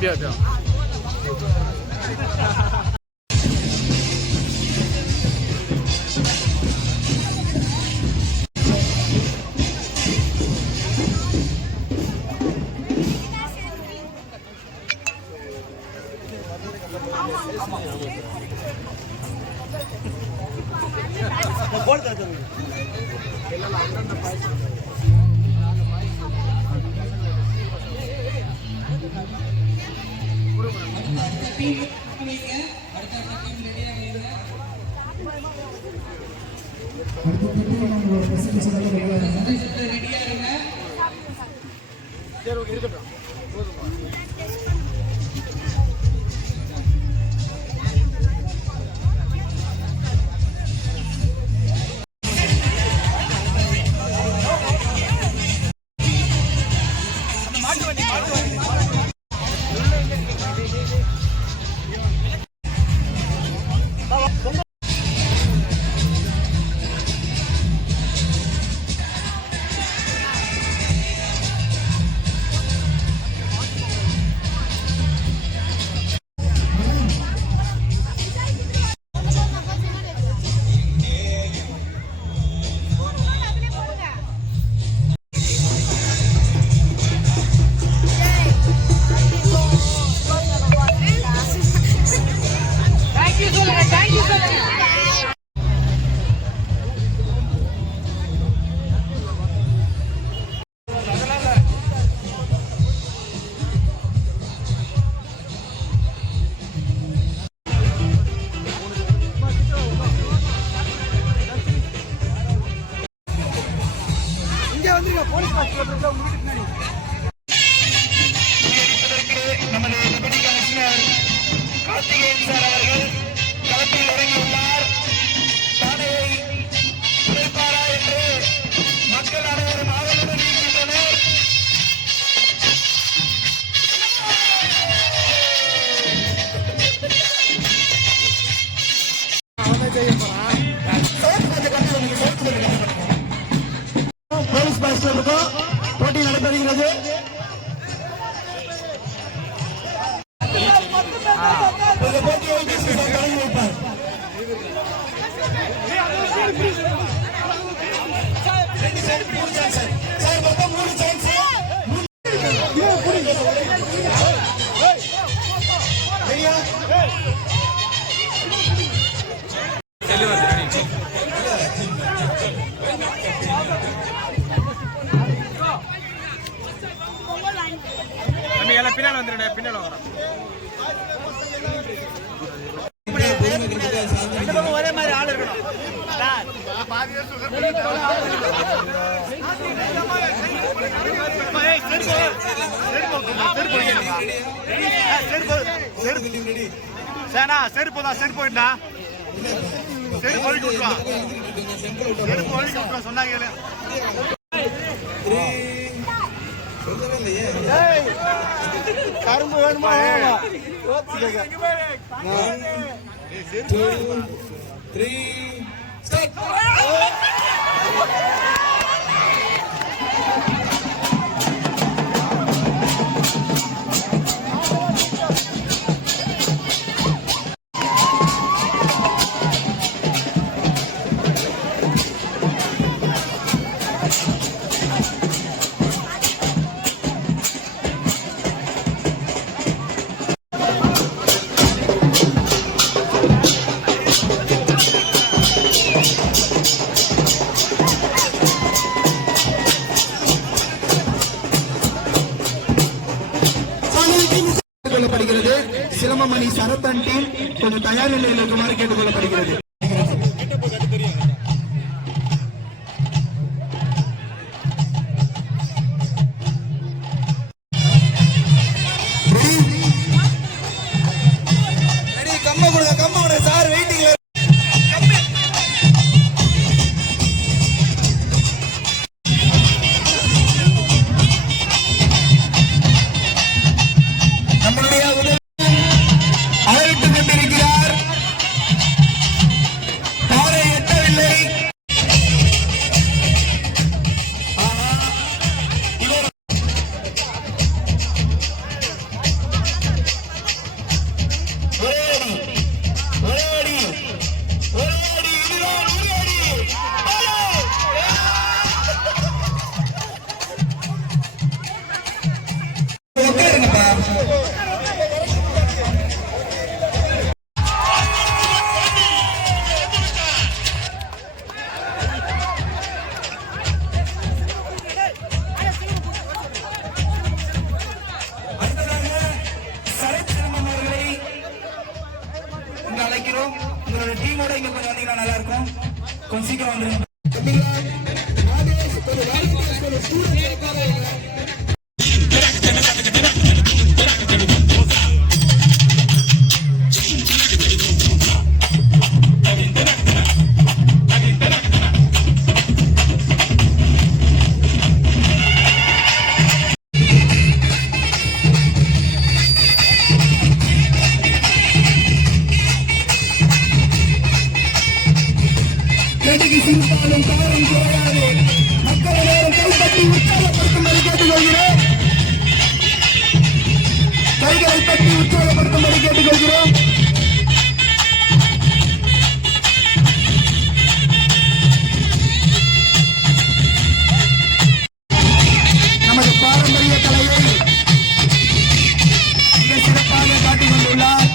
不要不要。போலீஸ் மாஸ்டருக்கும் போட்டி நடைபெறுகிறது. பின்னால வந்துருடா, பின்னால வரேன். ஒரே மாதிரி ஆள் இருக்கணும். செருப்பு தான், செருப்பு போயிட்டா, செருப்பு ஒழிக்க விட்டுவா, செருப்பு ஒழிக்க விட்டுவா சொன்னாங்க. கரும்பு வேணுமா? 1 2 3 ஸ்டார்ட். சிலம்பமணி சரத்தன் டீம் கொஞ்சம் தயார் நிலையில் இருக்குமாறு கேட்டுக்கொள்ளப்படுகிறது. அழைக்கிறோம். உங்களோட டீமோட இங்க கொஞ்சம் வந்தீங்கன்னா நல்லா இருக்கும். கொஞ்சம் சீக்கிரம் வந்துருங்க. சிரித்தாலும் காரம் குறையாது. மக்கள் நேரம் கைப்பற்றி உற்சாகப்படுத்தும்படி கேட்டுக்கொள்கிறோம். கைகளை பற்றி உற்சாகப்படுத்தும்படி கேட்டுக்கொள்கிறோம். நமது பாரம்பரிய கலையை மிக சிறப்பாக காட்டிக் கொண்டுள்ளார்.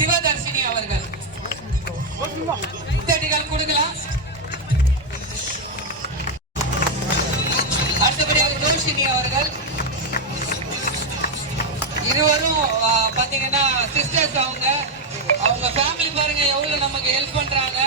சிவதர்ஷினி அவர்கள் கொடுக்கலாம். அடுத்தபடியாக ஜோஷினி அவர்கள். இருவரும் பாத்தீங்கன்னா சிஸ்டர்ஸ். அவங்க ஃபேமிலி பாருங்க எவ்வளவு நமக்கு ஹெல்ப் பண்றாங்க.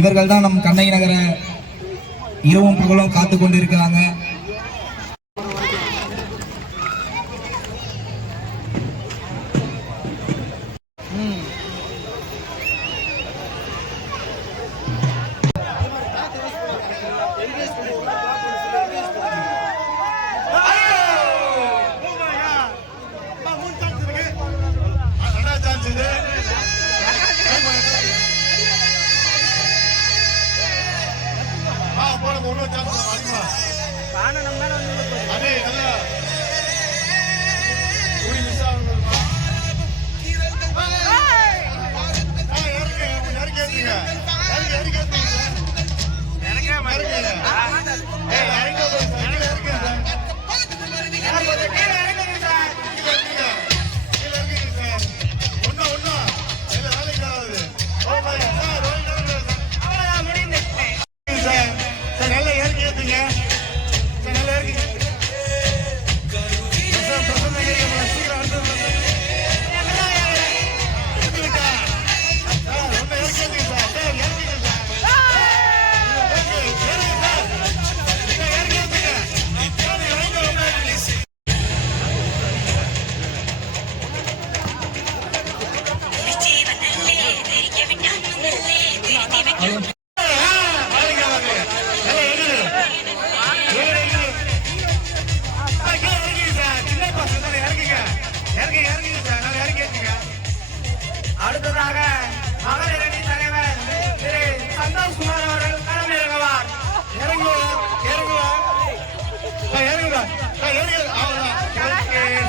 இவர்கள் தான் நம் கண்ணகி நகர இரவும் பகலும் காத்து கொண்டிருக்கிறாங்க.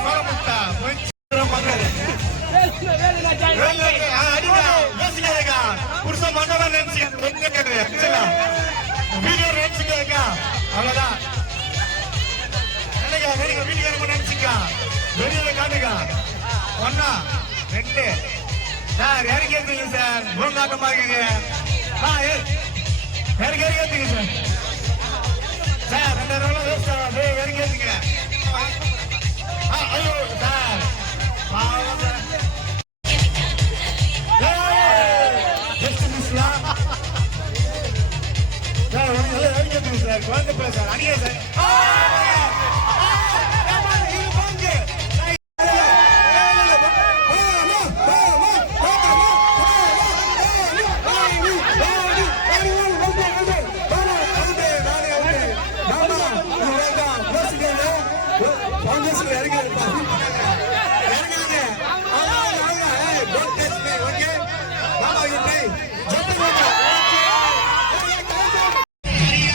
சோழமுட்டா மக்கள் புருஷ மண்டபம் நினைச்சு வீடியோ நினைச்சுக்க அவ்வளவுதான் வீட்டுக்கு நினைச்சுக்கா வெளியில காட்டுங்க ஒன்னா 2 சார் இறக்கி ஏத்துங்க சார் பூங்காட்டமாக்குங்க இறக்கி ஏத்துங்க சார் 2000 வேஸ்ட் ஆகுது இறக்கி ஏத்துங்க ஐயோ சார் சார் குழந்தை பிள்ளை சார் அணியே சார்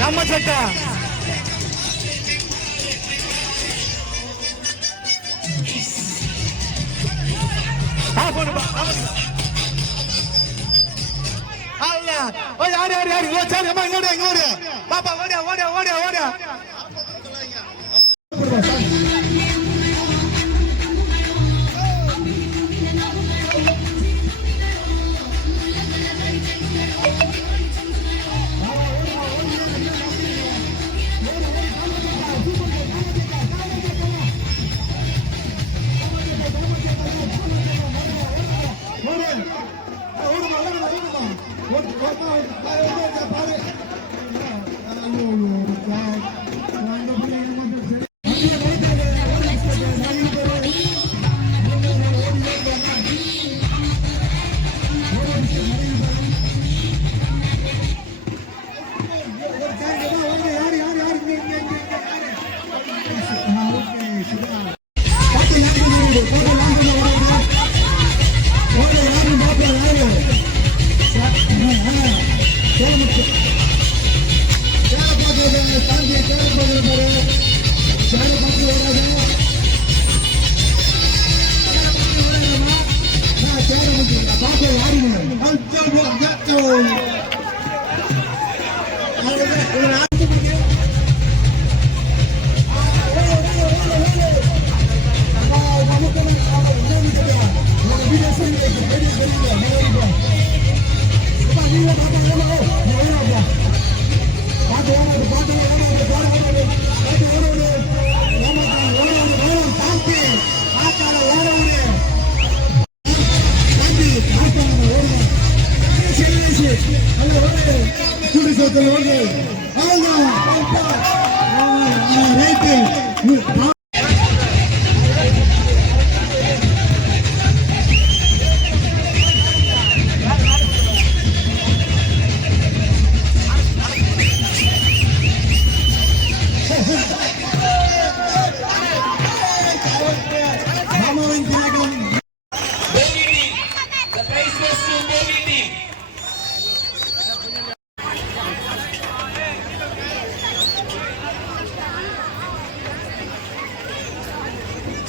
நம்ம சட்டா பாப்பா ஓடியா ஓடியா ஓடியா ஓடியா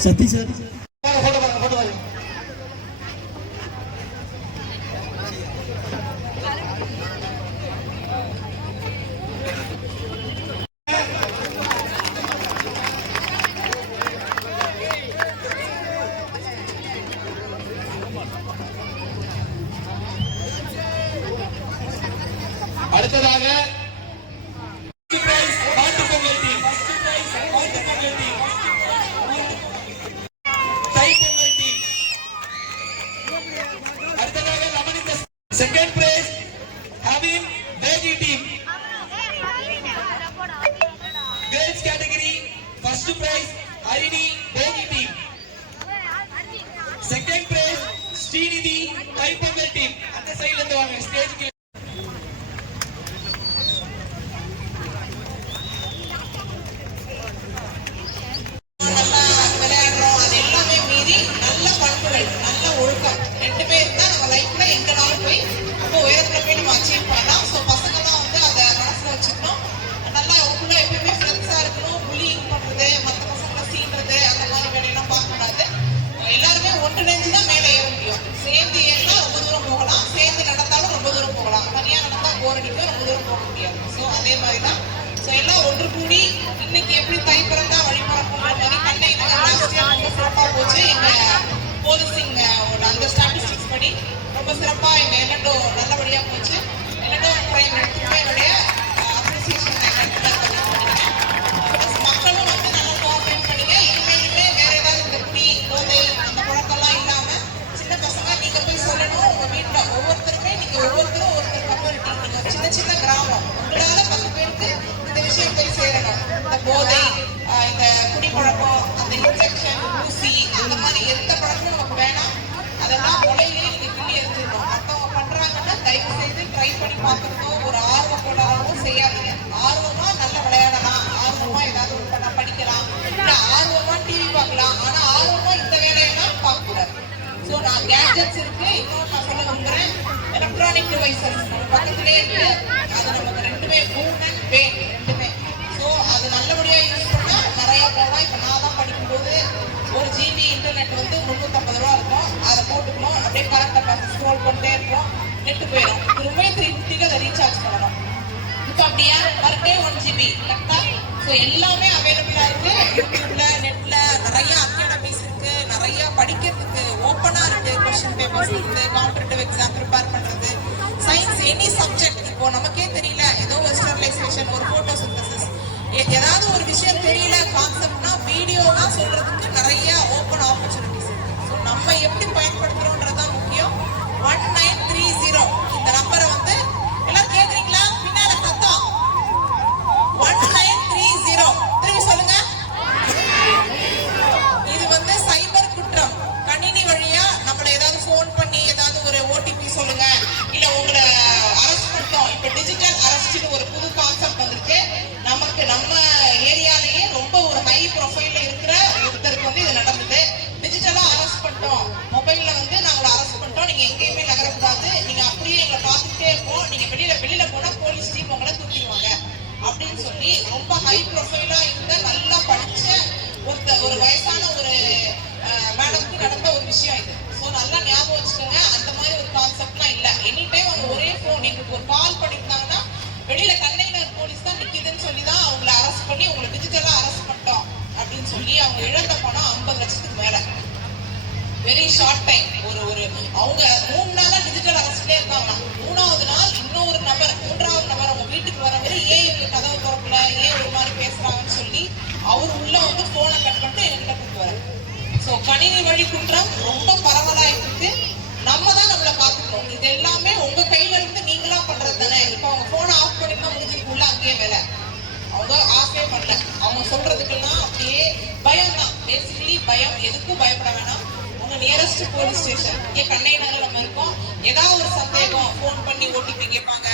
சத்தி சார் அடுத்ததாக போர் அடிக்கும், ரொம்ப தூரம் போக முடியாது. ஸோ அதே மாதிரி தான். ஸோ எல்லாம் ஒன்று கூடி இன்னைக்கு எப்படி தை பிறந்தா வழி பிறக்குங்கிற மாதிரி கண்ணை லாஸ்ட் இயர் ரொம்ப சிறப்பாக போச்சு. எங்கள் போலீசிங் அந்த ஸ்டாட்டிஸ்டிக்ஸ் படி ரொம்ப சிறப்பாக எங்கள் எல்லண்டோ நல்லபடியாக போச்சு. எல்லண்டோ பிரைம் எடுத்துக்கிட்டு என்னுடைய அப்ரிசியேஷன் மக்களும் வந்து நல்லா கோஆப்ரேட் பண்ணிங்க. இனிமேலுமே வேற ஏதாவது இந்த குடி போதை அந்த பழக்கம்லாம் இல்லாமல் சின்ன பசங்க நீங்கள் போய் சொல்லணும். உங்கள் வீட்டில் ஒவ்வொருத்தருமே நீங்கள் ஒவ்வொருத்தரும் ஒருத்தர் கம்யூனிட்டி, நீங்கள் சின்ன சின்ன கிராமம் உங்களால் 10 பேருக்கு இந்த விஷயம் போய் சேரணும். இந்த போதை, இந்த குடிப்பழக்கம், அந்த இன்ஃபெக்ஷன், ஊசி, அந்த மாதிரி எந்த பழக்கமும் நமக்கு வேணாம். அதெல்லாம் முளையிலே நீங்க கிள்ளி எரிஞ்சிடணும். மற்றவங்க பண்றாங்கன்னா தயவு செய்து ட்ரை பண்ணி பார்க்கறதோ ஒரு ஆர்வம் கொண்டாடவும் செய்யாதீங்க. ஆர்வமா நல்லா விளையாடலாம், ஆர்வமா ஏதாவது ஒரு படிக்கலாம், இல்ல ஆர்வமா டிவி பார்க்கலாம். ஆனா ஆர்வமா இந்த வேலையெல்லாம் பார்க்க கூடாது. ஸோ நான் கேட்ஜெட்ஸ் இருக்கு, இன்னொன்று நான் சொல்ல விரும்புறேன், எலக்ட்ரானிக் டிவைசஸ் நம்ம பக்கத்திலே இருக்கு. அது நமக்கு ரெண்டுமே குட் அண்ட் பேட் ரெண்டுமே. ஸோ அது நல்லபடியா யூஸ் பண்ணா நிறைய போகலாம். இப்போ நான் தான் படிக்கும்போது 1 GB இன்டர்நெட் வந்து 350 ரூபா இருக்கும். அதை போட்டுக்கணும், அப்படியே கரெக்டாக பார்த்து ஸ்க்ரோல் பண்ணிட்டே இருக்கும், நெட்டு போயிடும். திரும்ப 350 அதை ரீசார்ஜ் பண்ணணும். இப்போ அப்படியா பர் டே 1 GB கரெக்டா? ஸோ எல்லாமே அவைலபிளா இருக்கு. யூடியூப்ல, நெட்ல நிறைய அகாடமிஸ் இருக்கு, நிறைய படிக்கிறதுக்கு ஓப்பனா இருக்கு. கொஸ்டின் பேப்பர்ஸ் இருக்கு, காம்படிட்டிவ் எக்ஸாம் ப்ரிப்பேர் பண்றது, சயின்ஸ், எனி சப்ஜெக்ட். இப்போ நமக்கே தெரியல, ஏதோ ஒரு ஸ்டெரிலைசேஷன், ஒரு போட்டோ சிந்தசிஸ், ஏதாவது ஒரு விஷயம் தெரியல கான்செப்ட்னா வீடியோவா சொல்றதுக்கு நிறைய ஓப்பன் ஆப்பர்ச்சுனிட்டிஸ் இருக்கு. ஸோ நம்ம எப்படி பயன்படுத்துறோம்ன்றதுதான் முக்கியம். 1930 இந்த நம்பரை வந்து எல்லாம் கேக்குறீங்களா? பின்னால சத்தம் 1930 திரும்பி சொல்லுங்க. இது வந்து சைபர் குற்றம். கணினி வழியா நம்மள ஏதாவது போன் பண்ணி ஏதாவது ஒரு ஓடிபி சொல்லுங்க, இல்ல உங்களை அரெஸ்ட் பண்ணிட்டோம். இப்ப டிஜிட்டல் அரெஸ்ட்னு ஒரு புது கான்செப்ட் வந்திருக்கு. நமக்கு நம்ம ஏரியாலேயே ரொம்ப ஒரு ஹை ப்ரொஃபைல்ல இருக்கிற ஒருத்தருக்கு வந்து இது நடந்தது. டிஜிட்டலா அரெஸ்ட் பண்ணிட்டோம், மொபைல்ல வந்து நாங்களை அரெஸ்ட் பண்ணிட்டோம், நீங்க எங்கேயுமே நகரக்கூடாது, நீங்க அப்படியே எங்களை பார்த்துட்டே இருப்போம், நீங்க வெளியில போனா போலீஸ் டீம் உங்களை தூக்கிடுவாங்க அப்படின்னு சொல்லி ரொம்ப ஹை ப்ரொஃபைலா இருந்த நல்லா படிச்ச ஒரு வயசான ஒரு மேடம்க்கு நடந்த ஒரு விஷயம் இது. ஸோ நல்லா ஞாபகம் வச்சுக்கோங்க, அந்த மாதிரி ஒரு கான்செப்ட்லாம் இல்லை. எனி டைம் அவங்க ஒரே ஃபோன் எங்களுக்கு ஒரு கால் பண்ணியிருந்தாங்கன்னா வெளியில கண்டெய்னர் போலீஸ் தான் நிக்குதுன்னு சொல்லி தான் அவங்களை அரெஸ்ட் பண்ணி உங்களை டிஜிட்டலா அரெஸ்ட் பண்ணிட்டோம் அப்படின்னு சொல்லி அவங்க இழந்த பணம் 50 லட்சத்துக்கு மேல. Very short time. ஒரு அவங்க 3 நாளா டிஜிட்டல் அரெஸ்ட்லேயே இருக்காங்க. 3ஆவது நாள் இன்னொரு நபர், 3ஆவது நபர் அவங்க வீட்டுக்கு வரவர் ஏன் இவங்க கதவு திறக்கல, ஏன் ஒரு மாதிரி பேசுறாங்கன்னு சொல்லி அவர் உள்ள வந்து போனை கட் பண்ணிட்டு என்கிட்ட கூப்பிட்டு வர. ஸோ கணினி வழி குற்றம் ரொம்ப பரவலாயிட்டு இருக்கு. நம்ம தான் நம்மளை பார்த்துக்கணும். இது எல்லாமே உங்க கையில இருந்து நீங்களா பண்றது தானே. இப்போ அவங்க போனை ஆஃப் பண்ணிட்டு முடிஞ்சிருக்குள்ள அங்கேயே வேலை. அவங்க ஆஃபே பண்ணல. அவங்க சொல்றதுக்கெல்லாம் அப்படியே பயம் தான். பேசிக்கலி பயம். எதுக்கும் பயப்பட வேணாம். உங்க நியரஸ்ட் போலீஸ் ஸ்டேஷன் இங்கே கண்ணைநகர் நம்ம இருக்கோம். ஏதாவது ஒரு சந்தேகம் ஃபோன் பண்ணி ஓடிபி கேட்பாங்க,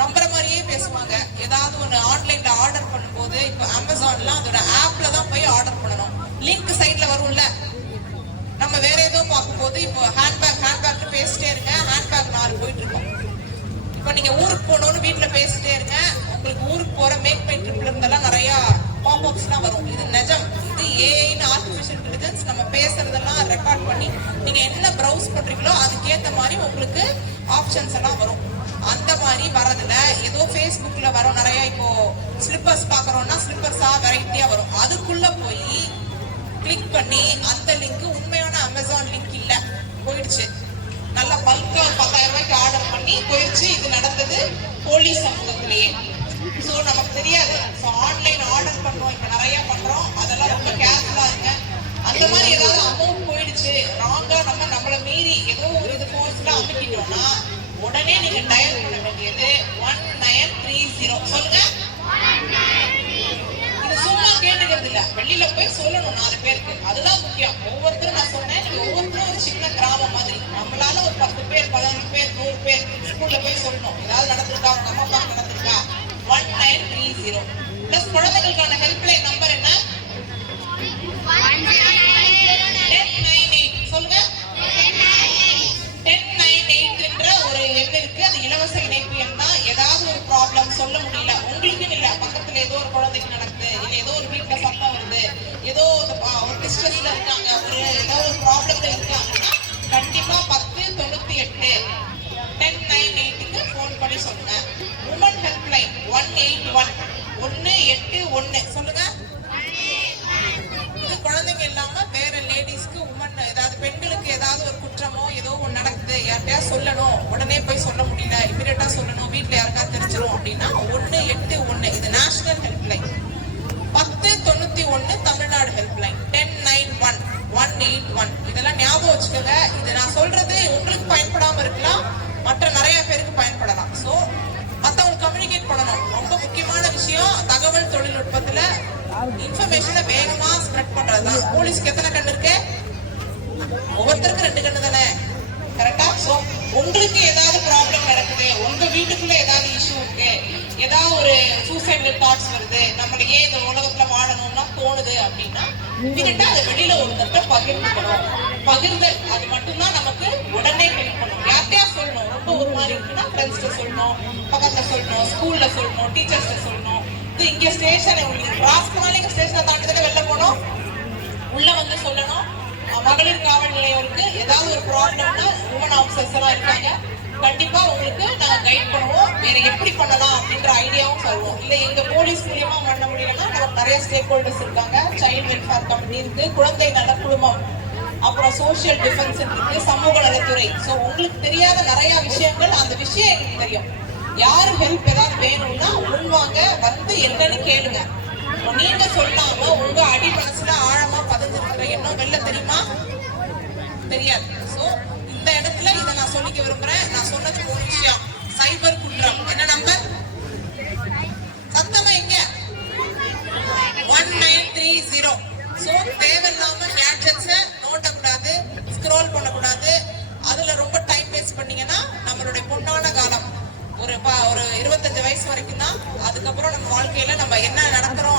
நம்புற மாதிரியே பேசுவாங்க. ஏதாவது ஒன்று ஆன்லைன்ல ஆர்டர் பண்ணும்போது இப்போ அமேசான்லாம் அதோட ஆப்ல தான் போய் ஆர்டர் பண்ணணும். லிங்க் சைட்ல வரும்ல. நம்ம வேற ஏதோ பார்க்கும்போது இப்போ ஹேண்ட்பேக்னு பேசிட்டே இருங்க, ஹேண்ட்பேக் 4 போயிட்டு இருக்கோம். இப்போ நீங்க ஊருக்கு போகணும்னு வீட்டுல பேசிட்டே இருங்க, உங்களுக்கு ஊருக்கு போற மேக் மை ட்ரிப்ல இருந்தெல்லாம் நிறைய பாப்அப்ஸ்லாம் வரும். இது நிஜம். இது ஏஐன்னு ஆர்டிஃபிஷியல் இன்டெலிஜென்ஸ் நம்ம பேசுறதெல்லாம் ரெக்கார்ட் பண்ணி நீங்க என்ன ப்ரௌஸ் பண்றீங்களோ அதுக்கேற்ற மாதிரி உங்களுக்கு ஆப்ஷன்ஸ் எல்லாம் வரும். அந்த மாதிரி வரதுல ஏதோ ஃபேஸ்புக்ல வரும் நிறைய. இப்போ ஸ்லிப்பர்ஸ் பாக்குறோம்னா ஸ்லிப்பர்ஸா வெரைட்டியா வரும். அதுக்குள்ள போய் கிளிக் பண்ணி அந்த லிங்க் உண்மையான அமேசான் லிங்க் இல்ல, போயிடுச்சு. நல்லா பல்கா 10,000 ரூபாய்க்கு ஆர்டர் பண்ணி போயிடுச்சு. இது நடந்தது போலீஸ் சமூகத்திலேயே. ஸோ நமக்கு தெரியாது. ஸோ ஆன்லைன் ஆர்டர் பண்றோம், இப்போ நிறைய பண்றோம். அதெல்லாம் ரொம்ப கேர்ஃபுல்லா இருங்க. அந்த மாதிரி ஏதாவது அமௌண்ட் போயிடுச்சு ராங்கா, நம்மளை மீறி ஏதோ ஒரு இது ஃபோர்ஸ்ல அமுக்கிட்டோம்னா உடனே நீங்க டயல் பண்ண வேண்டியது 1930. சொல்லுங்க. இது சும்மா கேட்டுக்கிறது இல்ல, வெளியில போய் சொல்லணும் 4 பேருக்கு. அதுதான் முக்கியம். ஒவ்வொருத்தரும் நான் சொன்னேன், நீங்க ஒவ்வொருத்தரும் ஒரு சின்ன கிராமம் மாதிரி. நம்மளால ஒரு 10 பேர் 15 பேர் 100 பேர் ஸ்கூல்ல போய் சொல்லணும். ஏதாவது நடந்திருக்கா, அவங்க அம்மா அப்பா நடந்திருக்கா. 1930 பிளஸ் குழந்தைகளுக்கான ஹெல்ப்லைன் நம்பர் என்ன? 1098. சொல்லுங்க. 1098 ஒரு எண் இருக்கு. அது இலவச இணைப்பு எண் தான். ஏதாவது ஒரு ப்ராப்ளம் சொல்ல முடியல உங்களுக்குன்னு இல்ல, பக்கத்துல ஏதோ ஒரு குழந்தைக்கு நடக்குது, இல்ல ஏதோ ஒரு வீட்டுல சத்தம் வருது, ஏதோ ஒரு டிஸ்ட்ரெஸ்ல இருக்காங்க, ஏதோ ஒரு ப்ராப்ளம்ல இருக்காங்கன்னா கண்டிப்பா 1098 1098க்கு போன் பண்ணி சொல்லுங்க. உடனே போய் சொல்ல முடியல, இமீடியட்டா சொல்லணும், வீட்டுல யாருக்காவது தெரிஞ்சிரும் அப்படின்னா 181 இது நேஷனல் ஹெல்ப்லைன். 1091 தமிழ்நாடு ஹெல்ப்லைன். 1091 181 இதெல்லாம் ஞாபகம் வச்சுக்கோங்க. இது நான் சொல்றது உங்களுக்கு பயன்படாம இருக்கலாம், மற்ற நிறைய பேருக்கு பயன்படலாம். ஸோ மற்றவங்களுக்கு கம்யூனிகேட் பண்ணணும். ரொம்ப முக்கியமான விஷயம் தகவல் தொழில்நுட்பத்துல இன்ஃபர்மேஷனை வேகமா ஸ்ப்ரெட் பண்றதுதான். போலீஸ்க்கு எத்தனை கண்ணு இருக்கு? ஒவ்வொருத்தருக்கு 2 கண்ணு தானே, கரெக்டா? சோ உங்களுக்கு ஏதாவது ப்ராப்ளம் நடக்குது, உங்க வீட்டுக்குள்ள ஏதாவது இஷ்யூ இருக்கு, ஏதாவது ஒரு சூசைடல் தாட்ஸ் வருது, நம்மள ஏன் இந்த உலகத்துல வாழணும்னா தோணுது அப்படின்னா இமீடியட்டா அதை வெளியில ஒருத்தர்கிட்ட பகிர்ந்துக்கணும். பகிர்தல் அது மட்டும்தான் நமக்கு உடனே ஹெல்ப் பண்ணும். யார்கிட்டயா சொல்லணும், ரொம்ப ஒரு மாதிரி இருக்குன்னா ஃப்ரெண்ட்ஸ்ட சொல்லணும், பக்கத்துல சொல்லணும், ஸ்கூல்ல சொல்லணும், டீச்சர்ஸ்ட சொல்லணும். இது இங்க ஸ்டேஷன் உங்களுக்கு கிராஸ் பண்ணாலும் இங்க ஸ்டேஷனை தாண்டி தானே வெளில போனோம், உள்ள வந்து சொல்லணும். மகளிர் காவல் நிலையம் இருக்கு, ஏதாவது ஒரு ப்ராப்ளம்னா உமன் ஆஃபீஸர்ஸ் எல்லாம் இருக்காங்க, கண்டிப்பா உங்களுக்கு நாங்க கைட் பண்ணுவோம். வேற எப்படி பண்ணலாம் அப்படின்ற ஐடியாவும் சொல்லுவோம். இல்ல எங்க போலீஸ் மூலியமா பண்ண முடியலன்னா நமக்கு நிறைய ஸ்டேக் ஹோல்டர்ஸ் இருக்காங்க. சைல்ட் வெல்ஃபேர் கமிட்டி இருக்கு, குழந்தை நல குழுமம், அப்புறம் சோசியல் டிஃபென்ஸ் இருக்கு, சமூக நலத்துறை. சோ உங்களுக்கு தெரியாத நிறைய விஷயங்கள், அந்த விஷயம் எங்களுக்கு தெரியும். யாரு ஹெல்ப் ஏதாவது வேணும்னா முன்வாங்க, வந்து என்னன்னு கேளுங்க. நீங்க சொல்லாம உங்க அடி மனசுல ஆழமா பதிஞ்சிருக்கிற எண்ணம் வெளில தெரியுமா? தெரியாது. சோ இந்த இடத்துல இதை நான் சொல்லிக்க விரும்புறேன். நான் சொன்னது ஒரு விஷயம், சைபர் குற்றம். என்ன நம்பர்? சத்தமா எங்க? 1930. சோ தேவையில்லாம கேட்ஜெட்ஸை நோட்டக்கூடாது, ஸ்க்ரோல் பண்ணக்கூடாது. அதுல ரொம்ப டைம் வேஸ்ட் பண்ணீங்கன்னா நம்மளுடைய பொன்னான காலம் ஒரு 25 வயசு வரைக்கும் தான். அதுக்கப்புறம் நம்ம வாழ்க்கையில நம்ம என்ன நடக்கிறோம்,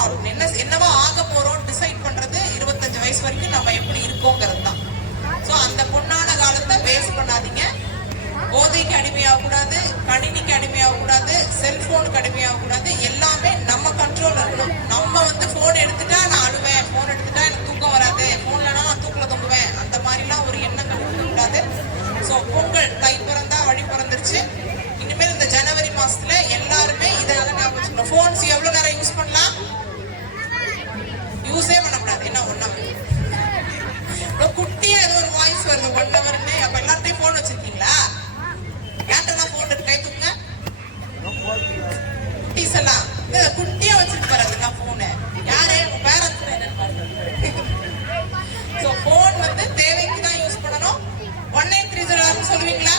என்னவா ஆக போறோம் டிசைட் பண்றது 25 வயசு வரைக்கும் நம்ம எப்படி இருக்கோங்கிறது தான். சோ அந்த பொன்னான காலத்தை வேஸ்ட் பண்ணாதீங்க. போதைக்கு அடிமையாக கூடாது, கணினிக்கு அடிமையாக கூடாது, செல்போனுக்கு அடிமையாக கூடாது. எல்லாமே நம்ம கண்ட்ரோல் இருக்கணும். நம்ம வந்து போன் எடுத்துட்டா நான் அழுவேன், போன் எடுத்துட்டா எனக்கு தூக்கம் வராது, போன்லனா நான் தூக்கல தொங்குவேன், அந்த மாதிரிலாம் ஒரு எண்ணங்கள் இருக்கக்கூடாது. சோ பொங்கல் தை பிறந்தா வழி பிறந்துருச்சு. இனிமேல் இந்த ஜனவரி மாசத்துல எல்லாருமே இதனால ஞாபகம் வச்சுக்கணும். போன்ஸ் எவ்வளவு நேரம் யூஸ் பண்ணலாம்? யூஸே பண்ணக்கூடாது. என்ன 1 hour? குட்டியா ஏதோ ஒரு வாய்ஸ் வருது 1 hourன்னு. அப்ப எல்லார்ட்டையும் போன் வச்சிருக்கீங்களா? யார்ட்டெல்லாம் போன் இருக்கு? கை தூக்குங்க. குட்டீஸ் எல்லாம் குட்டியா வச்சிருக்கு பாரு, அதெல்லாம் போனு. யாரு? உங்க பேரண்ட்ஸ் என்னன்னு பாருங்க. சோ போன் வந்து தேவைக்கு தான் யூஸ் பண்ணணும். 1930 சொல்லுவீங்களா?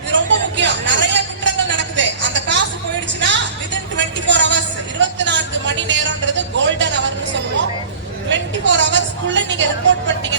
இது ரொம்ப முக்கியம். நிறைய குற்றங்கள் நடக்குது. அந்த காசு போயிடுச்சுன்னா வித்தின் 24 hours 24 மணி நேரம்ன்றது கோல்டன் ஹவர்னு சொல்லுவோம். 24 hours நீங்க ரிப்போர்ட் பண்ணிட்டீங்க